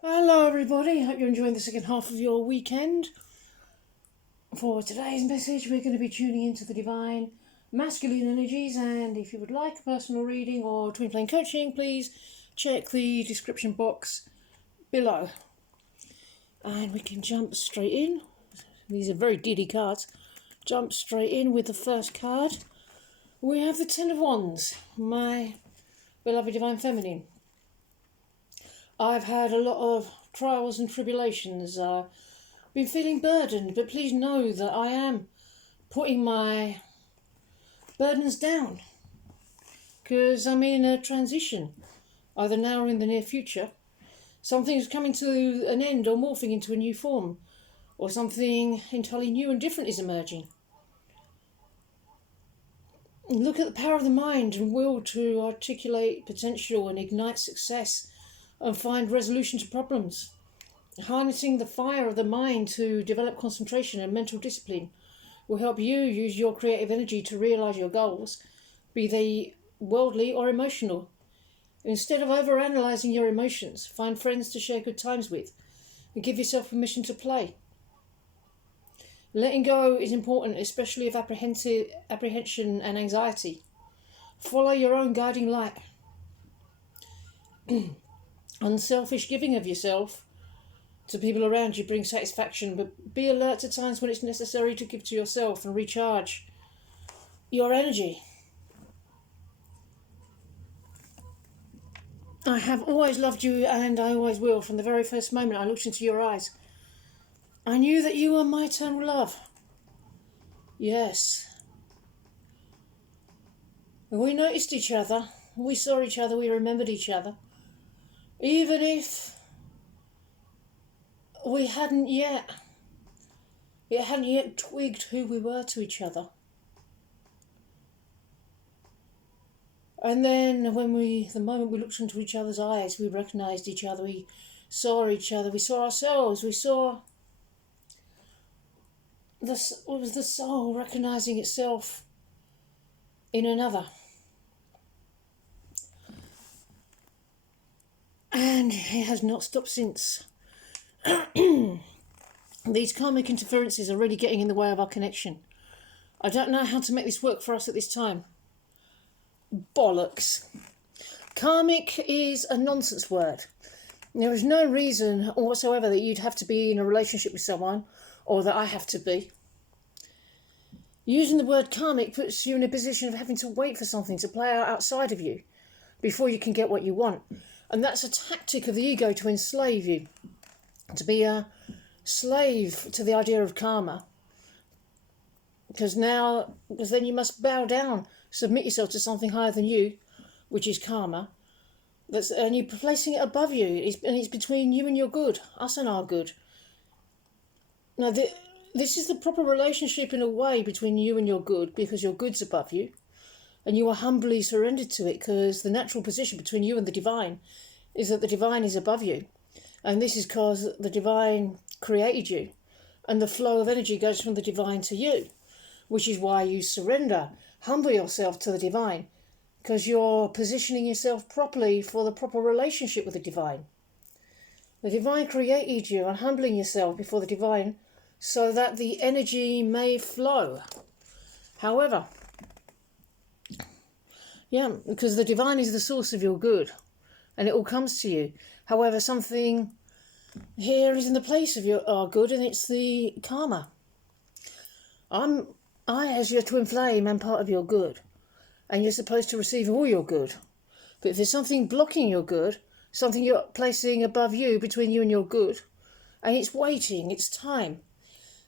Hello everybody, hope you're enjoying the second half of your weekend. For today's message we're going to be tuning into the divine masculine energies, and if you would like a personal reading or twin flame coaching, please check the description box below. And we can jump straight in. These are very diddy cards. Jump straight in with the first card. We have the Ten of Wands, my beloved divine feminine. I've had a lot of trials and tribulations, been feeling burdened, but please know that I am putting my burdens down, because I'm in a transition, either now or in the near future. Something's coming to an end or morphing into a new form, or something entirely new and different is emerging. Look at the power of the mind and will to articulate potential and ignite success and find resolution to problems. Harnessing the fire of the mind to develop concentration and mental discipline will help you use your creative energy to realise your goals, be they worldly or emotional. Instead of overanalyzing your emotions, find friends to share good times with and give yourself permission to play. Letting go is important, especially of apprehension and anxiety. Follow your own guiding light. Unselfish giving of yourself to people around you brings satisfaction, but be alert to times when it's necessary to give to yourself and recharge your energy. I have always loved you, and I always will. From the very first moment I looked into your eyes, I knew that you were my eternal love. Yes. We noticed each other, we saw each other, we remembered each other. Even if it hadn't yet twigged who we were to each other. And then the moment we looked into each other's eyes, we recognised each other, we saw ourselves, we saw the soul recognising itself in another. And it has not stopped since. These karmic interferences are really getting in the way of our connection. I don't know how to make this work for us at this time. Bollocks. Karmic is a nonsense word. There is no reason whatsoever that you'd have to be in a relationship with someone, or that I have to be. Using the word karmic puts you in a position of having to wait for something to play out outside of you before you can get what you want. And that's a tactic of the ego to enslave you, to be a slave to the idea of karma. Because then you must bow down, submit yourself to something higher than you, which is karma. And you're placing it above you, and it's between you and your good, us and our good. Now, this is the proper relationship in a way between you and your good, because your good's above you, and you are humbly surrendered to it, because the natural position between you and the divine is that the divine is above you. And this is because the divine created you, and the flow of energy goes from the divine to you, which is why you surrender, humble yourself to the divine, because you're positioning yourself properly for the proper relationship with the divine. The divine created you, and humbling yourself before the divine so that the energy may flow. However, because the divine is the source of your good, and it all comes to you. However, something here is in the place of our good, and it's the karma. I, as your twin flame, am part of your good, and you're supposed to receive all your good. But if there's something blocking your good, something you're placing above you, between you and your good, and it's waiting, it's time.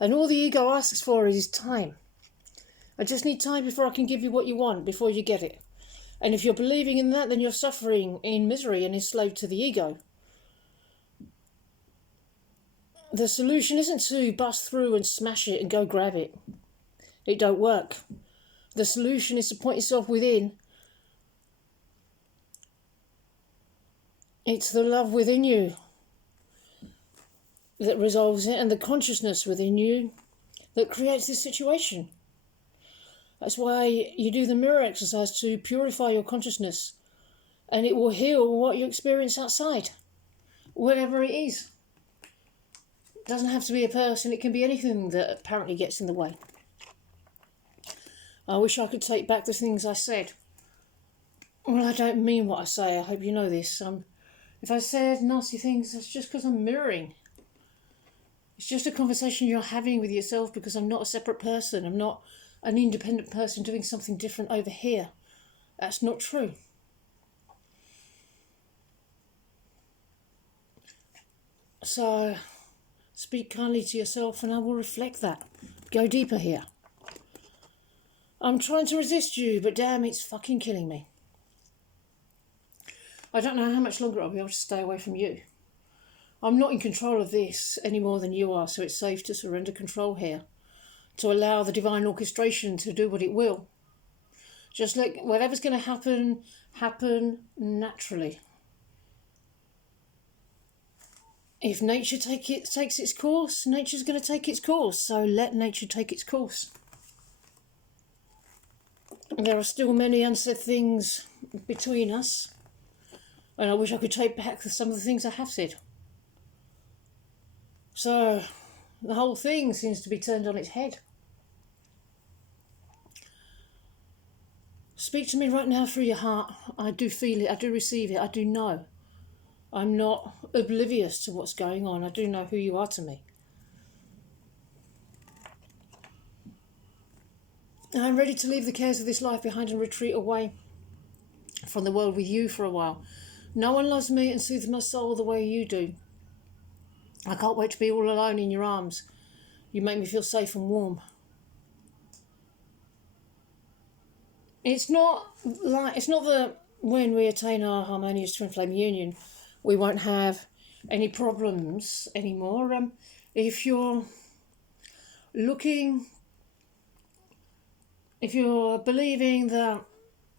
And all the ego asks for is time. I just need time before I can give you what you want, before you get it. And if you're believing in that, then you're suffering in misery and enslaved to the ego. The solution isn't to bust through and smash it and go grab it. It don't work. The solution is to point yourself within. It's the love within you that resolves it, and the consciousness within you that creates this situation. That's why you do the mirror exercise, to purify your consciousness, and it will heal what you experience outside. whatever it is. It doesn't have to be a person, it can be anything that apparently gets in the way. I wish I could take back the things I said. Well, I don't mean what I say, I hope you know this. If I said nasty things, that's just because I'm mirroring. It's just a conversation you're having with yourself, because I'm not a separate person. I'm not an independent person doing something different over here. That's not true. So, speak kindly to yourself and I will reflect that. Go deeper here. I'm trying to resist you, but damn, it's fucking killing me. I don't know how much longer I'll be able to stay away from you. I'm not in control of this any more than you are, so it's safe to surrender control here. To allow the divine orchestration to do what it will. Just let whatever's going to happen naturally. If nature takes its course, nature's going to take its course, so let nature take its course. There are still many unsaid things between us, and I wish I could take back some of the things I have said. So, the whole thing seems to be turned on its head. Speak to me right now through your heart. I do feel it, I do receive it, I do know. I'm not oblivious to what's going on. I do know who you are to me. I'm ready to leave the cares of this life behind and retreat away from the world with you for a while. No one loves me and soothes my soul the way you do. I can't wait to be all alone in your arms. You make me feel safe and warm. It's not that when we attain our harmonious twin flame union, we won't have any problems anymore. If you're believing that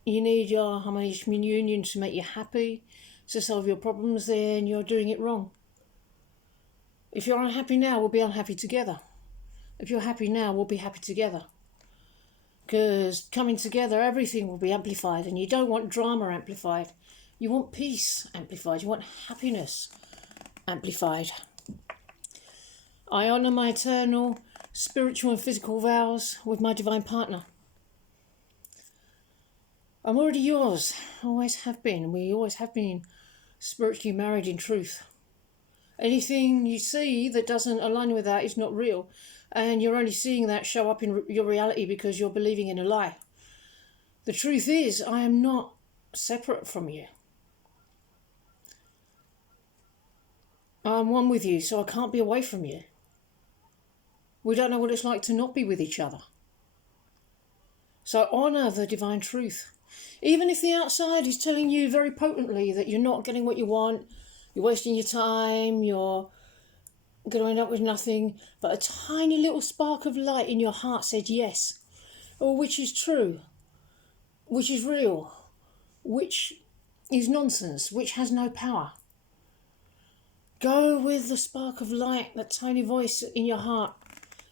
you need your harmonious union to make you happy, to solve your problems, then you're doing it wrong. If you're unhappy now, we'll be unhappy together. If you're happy now, we'll be happy together. Because coming together, everything will be amplified, and you don't want drama amplified. You want peace amplified. You want happiness amplified. I honour my eternal spiritual and physical vows with my divine partner. I'm already yours. Always have been. We always have been spiritually married in truth. Anything you see that doesn't align with that is not real. And you're only seeing that show up in your reality because you're believing in a lie. The truth is, I am not separate from you. I'm one with you, so I can't be away from you. We don't know what it's like to not be with each other. So honour the divine truth. Even if the outside is telling you very potently that you're not getting what you want, you're wasting your time, you're going to end up with nothing, but a tiny little spark of light in your heart said yes, or which is true, which is real, which is nonsense, which has no power. Go with the spark of light, that tiny voice in your heart,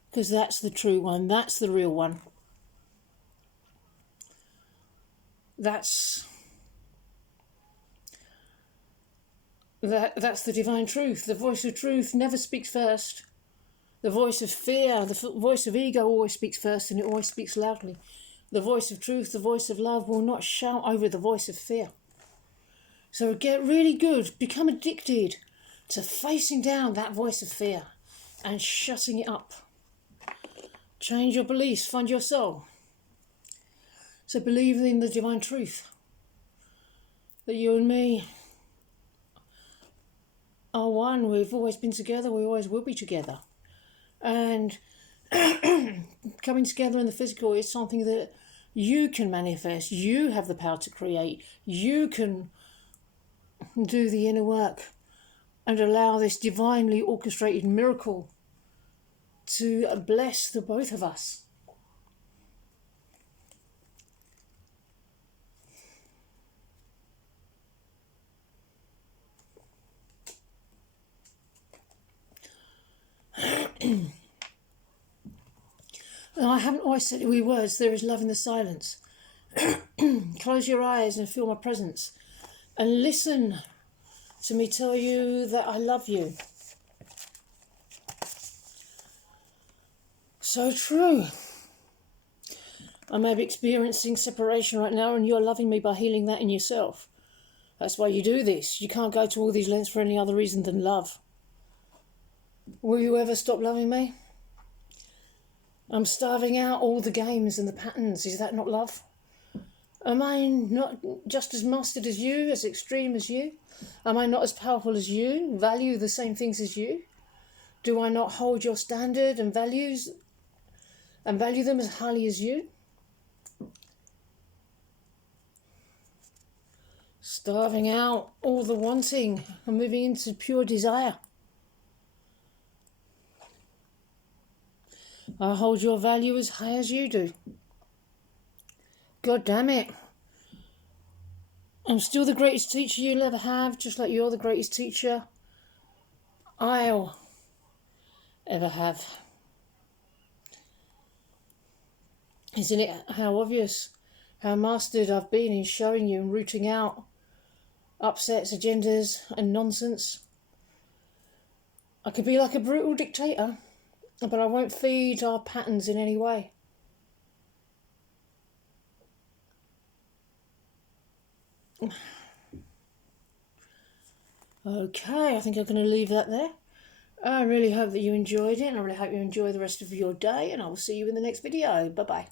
because that's the true one, that's the real one. That's the divine truth. The voice of truth never speaks first. The voice of fear, the voice of ego always speaks first, and it always speaks loudly. The voice of truth, the voice of love will not shout over the voice of fear. So get really good, become addicted to facing down that voice of fear and shutting it up. Change your beliefs, find your soul. So believe in the divine truth. That you and me are one. We've always been together, we always will be together. And coming together in the physical is something that you can manifest. You have the power to create. You can do the inner work and allow this divinely orchestrated miracle to bless the both of us. I haven't always said it with words. There is love in the silence. Close your eyes and feel my presence and listen to me tell you that I love you. So true. I may be experiencing separation right now, and you're loving me by healing that in yourself. That's why you do this. You can't go to all these lengths for any other reason than love. Will you ever stop loving me? I'm starving out all the games and the patterns. Is that not love? Am I not just as mastered as you, as extreme as you? Am I not as powerful as you, value the same things as you? Do I not hold your standard and values and value them as highly as you? Starving out all the wanting and moving into pure desire. I hold your value as high as you do. God damn it. I'm still the greatest teacher you'll ever have, just like you're the greatest teacher I'll ever have. Isn't it how obvious, how mastered I've been in showing you and rooting out upsets, agendas and nonsense? I could be like a brutal dictator, but I won't feed our patterns in any way. Okay, I think I'm going to leave that there. I really hope that you enjoyed it, and I really hope you enjoy the rest of your day, and I will see you in the next video. Bye-bye.